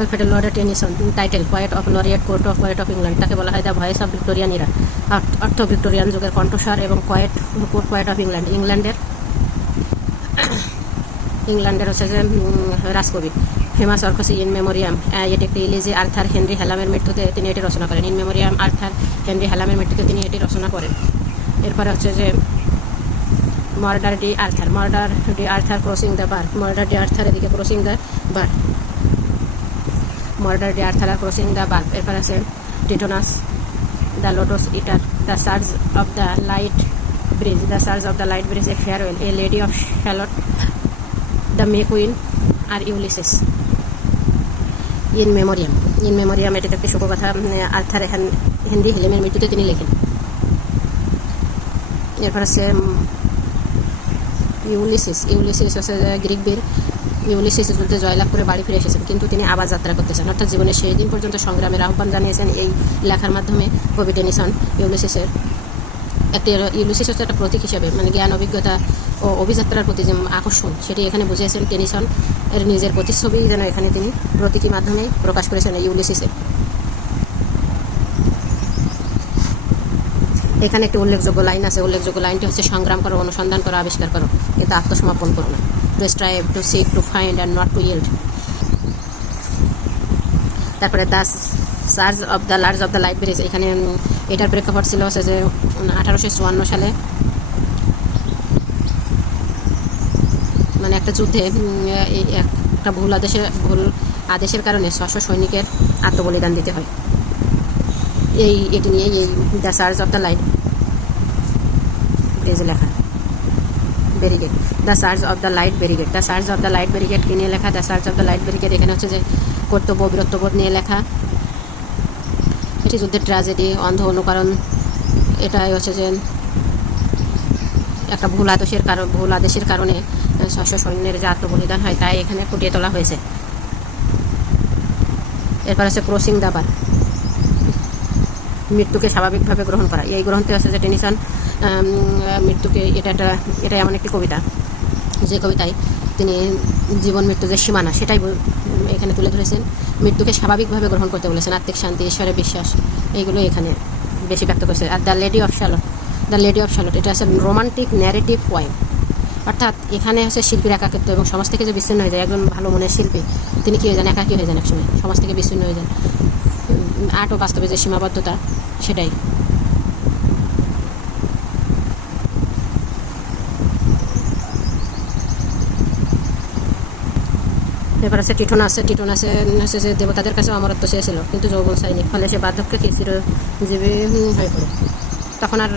Alfred Lord Tennyson title poet of laureate court of poet of England, তাকে বলা হয় the voice of Victorian Ira, অর্থ Victorian যুগের কণ্ঠস্বর এবং কোর্ট পয়েট অফ ইংল্যান্ড, ইংল্যান্ডের হচ্ছে যে রাজকবি। ফেমাস অর্ক ইন মেমোরিয়াম, এটি একটি ইলিজি আর্থার হেনরি হ্যালামের মৃত্যুতে তিনি এটি রচনা করেন। ইন মেমোরিয়াম আর্থার হেনরি হ্যালামের মৃত্যুতে তিনি এটি রচনা করেন। এরপরে হচ্ছে যে Morte d' Arthur crossing the bar, Morte d' Arthur এদিকে crossing the bar, Morte d' Arthur আর ক্রসিং দ্য বার। এরপর আছে Tithonus, the lotus eater, the search of the light bridge, a farewell, a lady of Shalott, the May queen আর Ulysses. In memoriam এটিতে একটি শোকগাথা Arthur Henry হ্যালামের মৃত্যুতে তিনি লেখেন। এরপর আছে ইউলিসিস হচ্ছে গ্রিক বীর। ইউলিসিস যুদ্ধে জয়লাভ করে বাড়ি ফিরে এসেছেন, কিন্তু তিনি আবার যাত্রা করতেছেন, অর্থাৎ জীবনের শেষ দিন পর্যন্ত সংগ্রামের আহ্বান জানিয়েছেন এই লেখার মাধ্যমে কবি টেনিসন। ইউলিসিস হচ্ছে একটা প্রতীক হিসাবে মানে জ্ঞান, অভিজ্ঞতা ও অভিযাত্রার প্রতি যে আকর্ষণ সেটি এখানে বুঝিয়েছেন টেনিসন। এর নিজের প্রতিচ্ছবি যেন এখানে তিনি প্রতীকী মাধ্যমে প্রকাশ করেছেন ইউলিসিসে। এখানে একটি উল্লেখযোগ্য লাইন আছে, উল্লেখযোগ্য লাইনটি হচ্ছে সংগ্রাম করো, অনুসন্ধান করো, আবিষ্কার করো, কিন্তু আত্মসমর্পণ করো না। To strive, to seek, to find and not to yield. তারপরে the search of the light bridge, এখানে এটার প্রেক্ষাপট ছিল হচ্ছে যে 1854 সালে মানে একটা যুদ্ধে একটা ভুল আদেশের কারণে 600 সৈনিকের আত্মবলিদান দিতে হয়। এটি নিয়ে এই the search of the light bridge লেখা। Brigade, the search of the light brigade কি নিয়ে লেখা? The search of the light brigade এখানে হচ্ছে যে কর্তব্য বীরত্ববোধ নিয়ে লেখা। এটি যুদ্ধের ট্র্যাজেডি, অন্ধ অনুকরণ, এটাই হচ্ছে যে একটা ভুল আদেশের কারণে 600 সৈন্যের যে আত্মবলিদান হয় তাই এখানে ফুটিয়ে তোলা হয়েছে। এরপর আছে ক্রসিং দ্য বার, মৃত্যুকে স্বাভাবিকভাবে গ্রহণ করা। এই গ্রন্থে আছে যে টেনিসন মৃত্যুকে এটা এমন একটি কবিতা যে কবিতায় তিনি জীবন মৃত্যু যে সীমানা সেটাই এখানে তুলে ধরেছেন। মৃত্যুকে স্বাভাবিকভাবে গ্রহণ করতে বলেছেন, আত্মিক শান্তি, ঈশ্বরের বিশ্বাস, এইগুলো এখানে বেশি ব্যক্ত করেছে। Are the lady of shallot এটা আছে রোমান্টিক ন্যারেটিভ পয়েম, অর্থাৎ এখানে হচ্ছে শিল্পীর একাকিত্ব এবং সমাজ থেকে যে বিচ্ছিন্ন হয়ে যায়। একজন ভালো মনের শিল্পী তিনি কী হয়ে যান? একাকী হয়ে যান, একসময় সমাজ থেকে বিচ্ছিন্ন হয়ে যান। আর্ট ও বাস্তবে যে সীমাবদ্ধতা সেটাই। এবার আছে টিটোনাসে হচ্ছে যে দেবতাদের কাছে অমরত্ব চেয়েছিল, কিন্তু যৌবন চায়নি, ফলে সে বার্ধক্যে চিরজীবী হয়ে পড়ে। তখন আর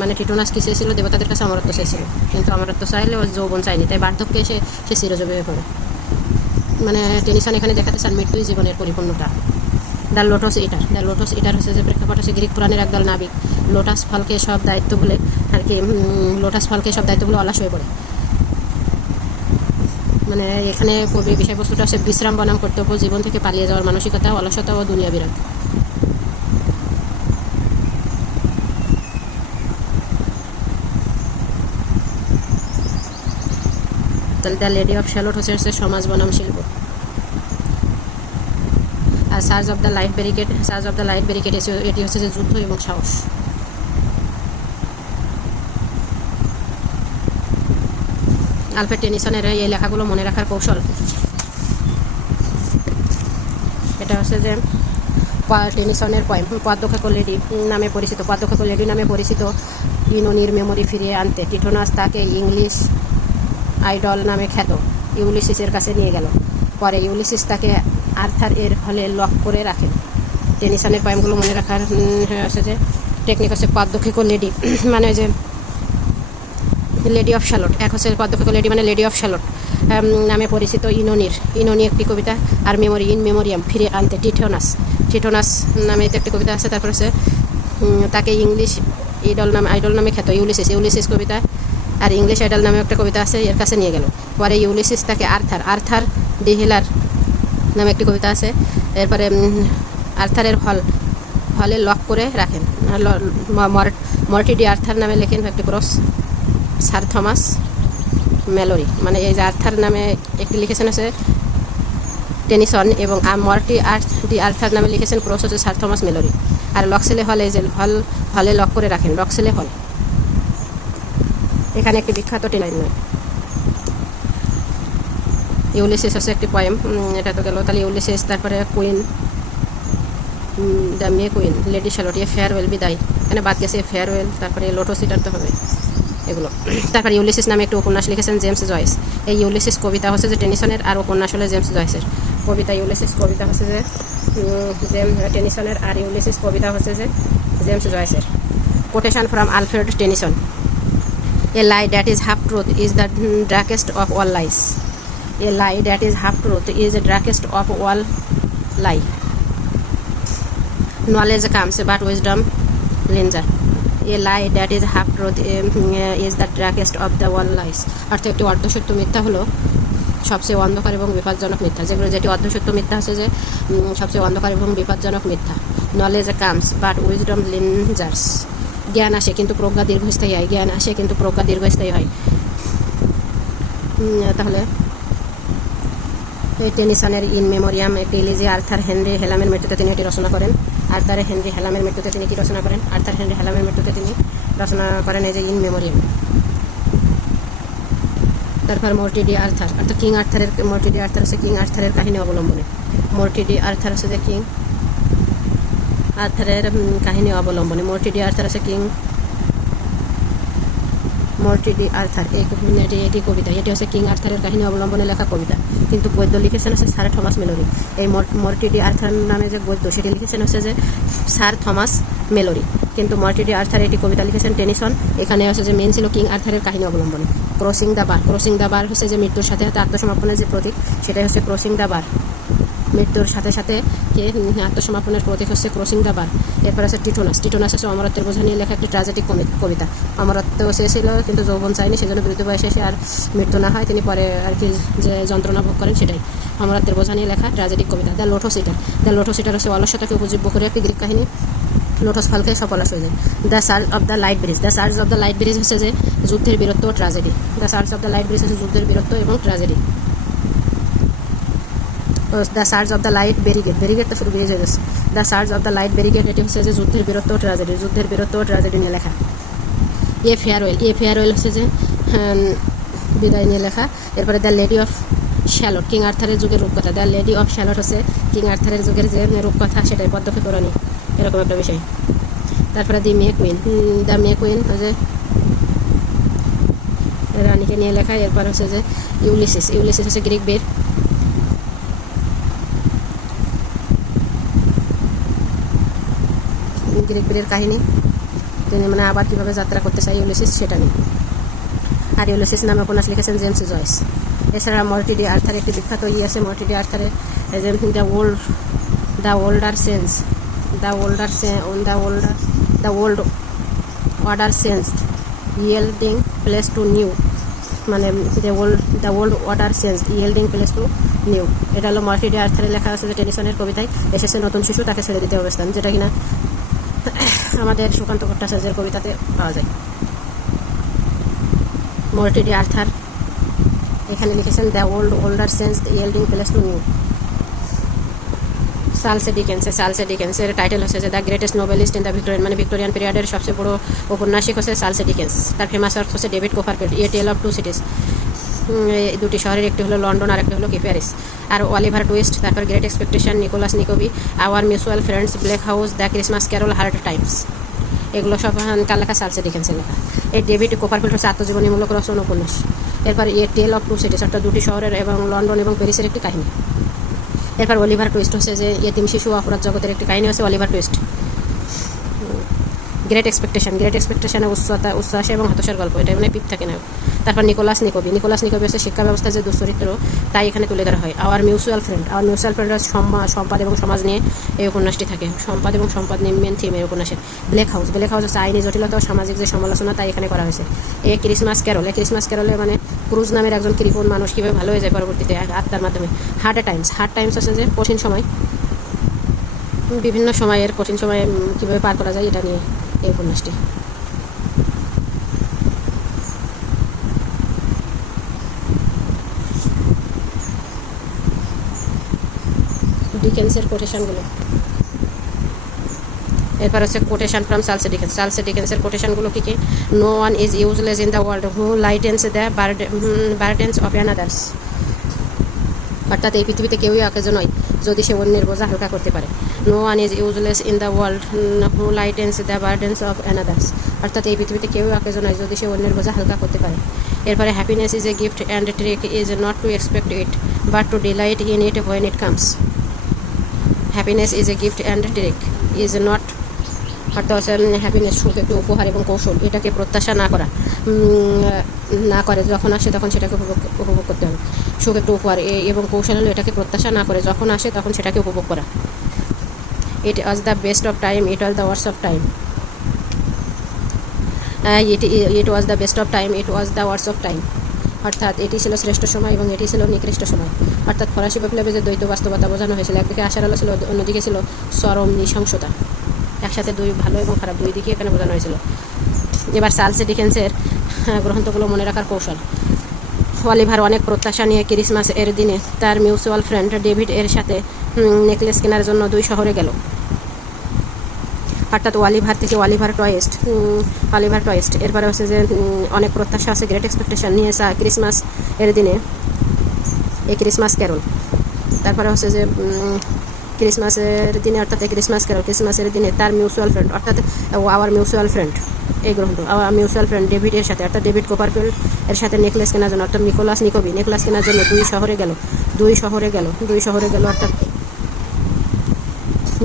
মানে টিটোনাস কি চেয়েছিল? দেবতাদের কাছে অমরত্ব চেয়েছিল, কিন্তু অমরত্ব চাইলে ও যৌবন চায়নি, তাই বার্ধক্যে সে চিরজীবী হয়ে পড়ে। মানে টেনিসন এখানে দেখাতে চান মৃত্যুই জীবনের পরিপূর্ণতা। দ্য লোটস ইটার হচ্ছে যে প্রেক্ষাপট হচ্ছে গ্রিক পুরাণের একদল নাবিক লোটাস ফলকে সব দায়িত্ব বলে অলস হয়ে পড়ে। মানে এখানে কবির বিষয়বস্তুটা হচ্ছে বিশ্রাম বনাম কর্তব্য, জীবন থেকে পালিয়ে যাওয়ার মানসিকতা, অলসতা ও দুনিয়া বিরাগ। তাহলে দ্য লেডি অফ শ্যালট হচ্ছে সমাজ বনাম শিল্প। আর search of the light barricade এটি হচ্ছে যে যুদ্ধ এবং সাহস। আলফ্রেড টেনিসনের এই লেখাগুলো মনে রাখার কৌশল, এটা হচ্ছে যে টেনিসনের পয়েম পদ্মখাকর লেডি নামে পরিচিত ইনোনির মেমোরি ফিরিয়ে আনতে টিটোনাস তাকে ইংলিশ আইডল নামে খ্যাত ইউলিসিসের কাছে নিয়ে গেল। পরে ইউলিসিস তাকে আর্থার এর হলে লক করে রাখেন। টেনিসনের পয়েমগুলো মনে রাখার হচ্ছে যে টেকনিক হচ্ছে পদ্মখাকর লেডি মানে যে লেডি অফ শ্যালট, এক হচ্ছে পদ্মখাকর লেডি মানে লেডি অফ শ্যালট নামে পরিচিত ইনোনি একটি কবিতা, আর মেমোরিয়াম ফিরে আনতে টিটোনাস নামে একটি কবিতা আছে। তারপর হচ্ছে তাকে ইংলিশ আইডল নামে খ্যাত ইউলিসিস কবিতা, আর ইংলিশ আইডল নামে একটা কবিতা আছে, এর কাছে নিয়ে গেল। পরে ইউলিসিস তাকে আর্থার ডি হিলার নামে একটি কবিতা আছে, এরপরে আর্থারের হলে লক করে রাখেন। মর্টি ডি আর্থার নামে লেখেন একটি প্রোস স্যার থমাস ম্যালোরি, মানে এই যে আর্থার নামে একটি লিখেছেন আছে টেনিসন এবং মর্টি ডি আর্থার নামে লিখেছেন। ক্রস হচ্ছে স্যার থমাস মেলোরি। আর লক্সেলে হল এই যে হলে লক করে রাখেন, লক্সেলে হল। এখানে একটি বিখ্যাত টেনিসন নয়। ইউলিসিস হচ্ছে একটি পয়েম, এটা তো গেল। তাহলে ইউলিসিস, তারপরে queen, the May queen, lady shallot, farewell, বিদায়, এখানে বাদ গেছে ফেয়ারওয়েল, তারপরে লোটাস সিটার তো হবে এগুলো। তারপরে ইউলিসিস নামে একটি উপন্যাস লিখেছেন জেমস জয়েস। এই ইউলিসিস কবিতা হচ্ছে যে টেনিসনের, আর উপন্যাস হলে জেমস জয়েসের। কবিতা ইউলিসিস, কবিতা হচ্ছে যে টেনিসনের, আর ইউলিসিস কবিতা হচ্ছে যে জেমস জয়েসের। Quotation from Alfred Tennyson. A lie that is half truth is the darkest of all lies. A lie that is half truth is the darkest of all lie. Knowledge comes but wisdom linger. A lie that is half truth is the darkest of the all lies. অর্থাৎ একটি অর্ধসত্য মিথ্যা হলো সবচেয়ে অন্ধকার এবং বিপজ্জনক মিথ্যা। যেটি অর্ধসত্য মিথ্যা হচ্ছে যে সবচেয়ে অন্ধকার এবং বিপজ্জনক মিথ্যা। Knowledge comes but wisdom lingers. জ্ঞান আসে কিন্তু প্রজ্ঞা দীর্ঘস্থায়ী হয়। জ্ঞান আসে কিন্তু প্রজ্ঞা দীর্ঘস্থায়ী হয়। তাহলে টেনিসনের ইন মেমোরিয়াম একটি ইলিজি আর্থার হেনরি হেলামের মৃত্যুতে তিনি এটি রচনা করেন। আর্থার হেনরি হেলামের মৃত্যুতে তিনি কি রচনা করেন? আর্থার হেনরি হেলামের মৃত্যুতে তিনি রচনা করেন এই যে ইন মেমোরিয়াম। তারপর মর্টি ডি আর্থার, অর্থাৎ কিং আর্থারের, মর্টি ডি আর্থার হচ্ছে কিং আর্থারের কাহিনী অবলম্বনে। মর্টি ডি আর্থার হচ্ছে যে কিং আর্থারের কাহিনী অবলম্বনে। মর্টি ডি আর্থার হচ্ছে কিং মর্টি ডি আর্থার। এটি কবিতা, এটি হচ্ছে কিং আর্থারের কাহিনী অবলম্বনে লেখা কবিতা। কিন্তু গদ্য লিখেছেন হচ্ছে স্যার থমাস মেলোরি। এই মর্টি ডি আর্থার নামে যে গদ্য সেটি লিখেছেন হচ্ছে যে স্যার থমাস মেলোরি। কিন্তু মর্টি ডি আর্থার এটি কবিতা লিখেছেন টেনিসন। এখানে হচ্ছে যে মেন ছিল কিং আর্থারের কাহিনী অবলম্বনে। Crossing the bar, crossing the bar হচ্ছে যে মৃত্যুর সাথে সাথে আত্মসমর্পণের যে প্রতীক, সেটাই হচ্ছে ক্রসিং দ্য বার। মৃত্যুর সাথে সাথে কে আত্মসমর্পণের প্রতীক হচ্ছে ক্রসিং দ্য বার। এরপর আছে টিটোনাস। টিটোনাস হচ্ছে অমরত্বের বোঝা নিয়ে লেখা একটি ট্র্যাজেডিক কবিতা। অমরত্ব চেয়েছিল কিন্তু যৌবন চায়নি, সেজন্য বৃদ্ধ বয়সে এসে আর মৃত্যু না হয় তিনি পরে আর কি যে যন্ত্রণা ভোগ করেন, সেটাই অমরত্বের বোঝা নিয়ে লেখা ট্র্যাজেডিক কবিতা। The lotus eater. The lotus eater হচ্ছে অলসতাকে উপজীব্য করে একটি গ্রিক কাহিনী। লোটাস ফলকে সব অলস হয়ে যায়। The search of the light bridge. The search of the light bridge হচ্ছে যে যুদ্ধের বীরত্ব ও tragedy. The search of the light bridge হচ্ছে যুদ্ধের বীরত্ব এবং tragedy. The search of the light barricade, barricade তো শুরু ব্রিজ হয়ে গেছে। The search of the light barricade, এটি হচ্ছে যে যুদ্ধের বীরত্ব ও ট্র্যাজেডি, যুদ্ধের বীরত্ব ও ট্র্যাজেডি নিয়ে লেখা। এ ফেয়ারওয়েল, এ ফেয়ারওয়েল হচ্ছে যে বিদায় নিয়ে লেখা। এরপরে the lady of Shalott, King আর্থারের যুগের রূপকথা। দ্য লেডি অফ শ্যালট হচ্ছে কিং আর্থারের যুগের যে রূপকথা, সেটাই পদ্মকে পুরাণী, এরকম একটা বিষয়। তারপরে দি মে কুইন, দ্য মে কুইন হচ্ছে রানীকে নিয়ে লেখা। এরপর হচ্ছে যে ইউলিসিস, ইউলিসিস হচ্ছে গ্রিক বীর। গ্রিক বীরের কাহিনী, তিনি মানে আবার কীভাবে যাত্রা করতে চাই ইউলিসিস সেটা নিয়ে। আর ইউলিসিস নামে উপন্যাস লিখেছেন জেমস জয়েস। এছাড়া মর্টি ডি আর্থার একটি বিখ্যাত আছে মর্টি ডি আর্থারের the older sense, the old order sense yielding place to new, মানে the old order change yielding place to new. এটা হলো মর্টি ডি আর্থারের লেখা আছে যে টেনিসনের কবিতায় এসেছে নতুন শিশু তাকে ছেড়ে দিতে হবে স্থান, যেটা কিনা আমাদের সুকান্ত ভট্টাচার্যের কবিতাতে পাওয়া যায়। মর্টি ডি আর্থার এখানে লিখেছেন the older change yielding place to new. Charles ডিকেন্সের টাইটেল হচ্ছে যে the greatest novelist in the Victorian, মানে ভিক্টোরিয়ান পিরিয়ডের সবচেয়ে বড় ঔপন্যাসিক হচ্ছে চার্লস ডিকেন্স। তার ফেমাস ওয়ার্ক হচ্ছে David Copperfield, a tale of two cities. এই দুটি শহরের একটি হলো লন্ডন আর একটি হলো প্যারিস। আর অলিভার টুইস্ট, তারপর great expectation, Nicholas Nickleby, our mutual friends, black house, the Christmas carol, hard Times, এগুলো সব কার লেখা? চার্লস ডিকেন্সের লেখা। এই ডেভিড কোপারফিল্ড হচ্ছে আত্মজীবনীমূলক রচনা উপন্যাস। এরপর এ টেল অফ টু সিটিজ, অর্থাৎ দুটি শহরের এবং লন্ডন এবং প্যারিসের একটি কাহিনী। এরপর অলিভার টুইস্ট হচ্ছে যে এতিম শিশু অপরাধ জগতের একটি কাহিনী হচ্ছে অলিভার টুইস্ট। গ্রেট এক্সপেকটেশনে উচ্ছ্বাস এবং হতাশার গল্প, এটা মানে পিপ থাকে না। তারপর নিকোলাস নিকোবি হচ্ছে শিক্ষা ব্যবস্থার যে দুশ্চরিত্র তাই এখানে তুলে ধরা হয়। আওয়ার মিউচুয়াল ফ্রেন্ড সম্পদ এবং সমাজ নিয়ে এই উপন্যাসটি থাকে, সম্পদ এবং সম্পদ নিয়ে মেন থিম এই উপন্যাসের। ব্ল্যাক হাউস হচ্ছে আইনি জটিলতা ও সামাজিক যে সমালোচনা তাই এখানে করা হয়েছে। ক্রিসমাস ক্যারলে মানে ক্রুজ নামের একজন কৃপণ মানুষ কীভাবে ভালো হয়ে যায় পরবর্তীতে আত্মার মাধ্যমে। হার্ড টাইমস হচ্ছে যে কঠিন সময়, বিভিন্ন সময়ের কঠিন সময়ে কীভাবে পার করা যায় এটা নিয়ে এই উপন্যাসটি। ডিকেন্সের কোটেশনগুলো। এরপর হচ্ছে কোটেশন ফ্রম চার্লস ডিকেন্স। চার্লস ডিকেন্সের কোটেশনগুলো কী কী? No one is useless in the world who lightens the burdens of another's. অর্থাৎ এই পৃথিবীতে কেউই অকেজো নয় যদি সে অন্যের বোঝা হালকা করতে পারে। No one is useless in the world who lightens the burdens of another's. অর্থাৎ এই পৃথিবীতে কেউই অকেজো নয় যদি সে অন্যের বোঝা হালকা করতে পারে। এরপরে happiness is a gift and trick is not to expect it but to delight in it when it comes. Happiness is a gift and trick is not, অর্থাৎ হ্যাপিনেস সুখ একটি উপহার এবং কৌশল, এটাকে প্রত্যাশা না করে যখন আসে তখন সেটাকে উপভোগ করতে হবে। সুখ একটু উপহার এবং কৌশল হলো এটাকে প্রত্যাশা না করে যখন আসে তখন সেটাকে উপভোগ করা। It was the best of time, it was the worst of time. It was the best of time, it was the worst of time. অর্থাৎ এটি ছিল শ্রেষ্ঠ সময় এবং এটি ছিল নিকৃষ্ট সময়। অর্থাৎ ফরাসি বিপ্লবে যে দ্বৈত বাস্তবতা বোঝানো হয়েছিল, একদিকে আশার আলো ছিল, অন্যদিকে ছিল চরম নৃশংসতা। একসাথে দুই ভালো এবং খারাপ দুই দিকে এখানে বোঝানো হয়েছিল। এবার চার্লস ডিকেন্সের গ্রন্থগুলো মনে রাখার কৌশল। অলিভার অনেক প্রত্যাশা নিয়ে ক্রিসমাস এর দিনে তার মিউচুয়াল ফ্রেন্ড ডেভিড এর সাথে নেকলেস কেনার জন্য 2 শহরে গেল। অর্থাৎ অলিভার থেকে অলিভার টয়েস্ট। এরপরে হচ্ছে যে অনেক প্রত্যাশা আছে, গ্রেট এক্সপেকটেশন নিয়ে ক্রিসমাস এর দিনে এই ক্রিসমাস ক্যারল। তারপরে হচ্ছে যে ক্রিসমাসের দিনে, অর্থাৎ এই ক্রিসমাসের দিনে তার মিউচুয়াল ফ্রেন্ড, অর্থাৎ আওয়ার মিউচুয়াল ফ্রেন্ড, এই গ্রন্থ আওয়ার মিউচুয়াল ফ্রেন্ড ডেভিডের সাথে, অর্থাৎ ডেভিড কোপারফিল্ড এর সাথে নেকলেস কেনার জন্য, অর্থাৎ নেকলেস কেনার জন্য 2 শহরে গেল। অর্থাৎ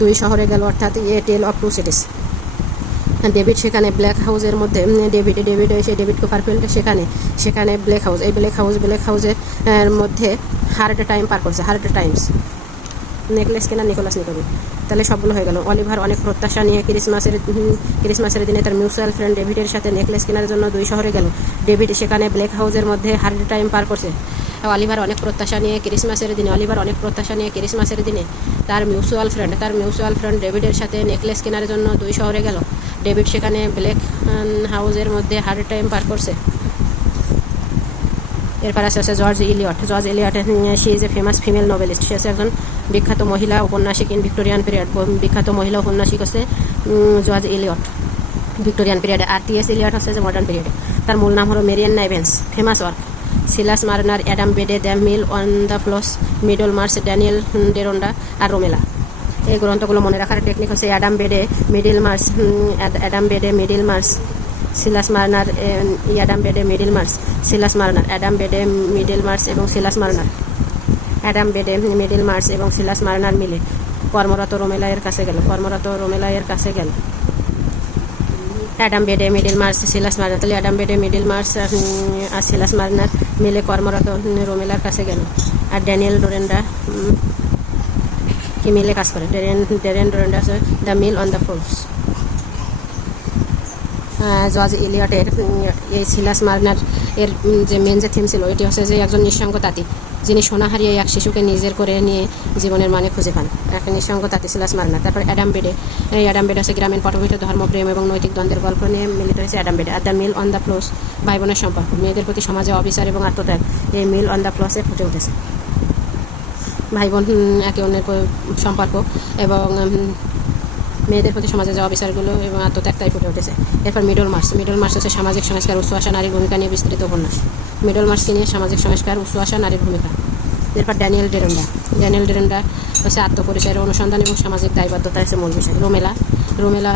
2 শহরে গেল, অর্থাৎ এ টেল অফ 2 সিটিজ। ডেভিড সেখানে ব্ল্যাক হাউসের মধ্যে, ডেভিড এসে ডেভিড কোপারফিল্ড সেখানে ব্ল্যাক হাউসের মধ্যে হার্ড টাইম পার করছে, হার্ড টাইমস। নেকলেস কেনা নিকোবি। তাহলে সবগুলো হয়ে গেল। অলিভার অনেক প্রত্যাশা নিয়ে ক্রিসমাসের দিনে তার মিউচুয়াল ফ্রেন্ড ডেভিডের সাথে নেকলেস কেনার জন্য 2 শহরে গেল। ডেভিড সেখানে ব্ল্যাক হাউসের মধ্যে হার্ড টাইম পার করছে। অলিভার অনেক প্রত্যাশা নিয়ে ক্রিসমাসের দিনে তার মিউচুয়াল ফ্রেন্ড ডেভিডের সাথে নেকলেস কেনার জন্য 2 শহরে গেল। ডেভিড সেখানে ব্ল্যাক হাউসের মধ্যে হার্ড টাইম পার করছে। এরপর আছে George Eliot. She is a famous female novelist. সে আছে একজন বিখ্যাত মহিলা ঔপন্যাসিক ইন ভিক্টোরিয়ান পিরিয়ড। বিখ্যাত মহিলা ঔপন্যাসিক হচ্ছে জর্জ ইলিয়ট ভিক্টোরিয়ান পিরিয়ডে। আর টি.এস. ইলিয়ট হচ্ছে যে মডার্ন পিরিয়ডে। তার মূল নাম হলো মেরিয়ান নাইভেন্স। Famous work Silas Marner, Adam Bede, the mill on the Floss, Middlemarch, Daniel Deronda আর রোমেলা। এই গ্রন্থগুলো মনে রাখার টেকনিক হচ্ছে Adam Bede, Middlemarch, Silas Marner, Adam Bede, Middlemarch, Silas Marner, Adam Bede, Middlemarch এবং Silas Marner. Adam Bede, Middlemarch এবং Silas মার্নার মিলে কর্মরত রোমেলা এর কাছে গেল। Adam Bede, Middlemarch, Silas মার্নার। তাহলে অ্যাডাম বেডে, মিডল মার্স আর সিলাস মার্নার মিলে কর্মরত রোমেলার কাছে গেল। আর ড্যানিয়েল ডোরেন্ডা কি মিলে কাজ করে? ড্যানিয়েল ডোরেন্ডা আছে the mill on the Floss. George ইলিয়টের এই সিলাস মার্নার এর যে মেন যে থিম ছিল, এটি হচ্ছে যে একজন নিঃসঙ্গ তাঁতি যিনি সোনা হারিয়ে এক শিশুকে নিজের করে নিয়ে জীবনের মানে খুঁজে পান। একটা নিঃসঙ্গ তাঁতি সিলাস মার্নার। তারপর অ্যাডাম বেডে হচ্ছে গ্রামীণ পটভূমিতে ধর্মপ্রেম এবং নৈতিক দ্বন্দ্বের গল্প নিয়ে মিলিত হয়েছে অ্যাডাম বেডে। আর The mill on the Floss ভাই বোনের সম্পর্ক, মেয়েদের প্রতি সমাজে অবিচার এবং আত্মত্যাগ এই মিল অন দ্য ফ্লোসে ফুটে উঠেছে। ভাই বোন একে অন্যের সম্পর্ক এবং মেয়েদের প্রতি সমাজে যাওয়া বিচারগুলো এবং আত্মত্যাগ তাই ফুটে উঠেছে। এরপর মিডল মার্স হচ্ছে সামাজিক সংস্কার, উচ্চ আশা, নারীর ভূমিকা নিয়ে বিস্তৃত উপন্যাস। মিডল মার্সকে নিয়ে সামাজিক সংস্কার, উচ্চ আশা, নারীর ভূমিকা। এরপর ড্যানিয়েল ডেরোন্ডা হচ্ছে আত্মপরিচয়ের অনুসন্ধান এবং সামাজিক দায়বদ্ধতা হচ্ছে মূল বিষয়। রোমেলা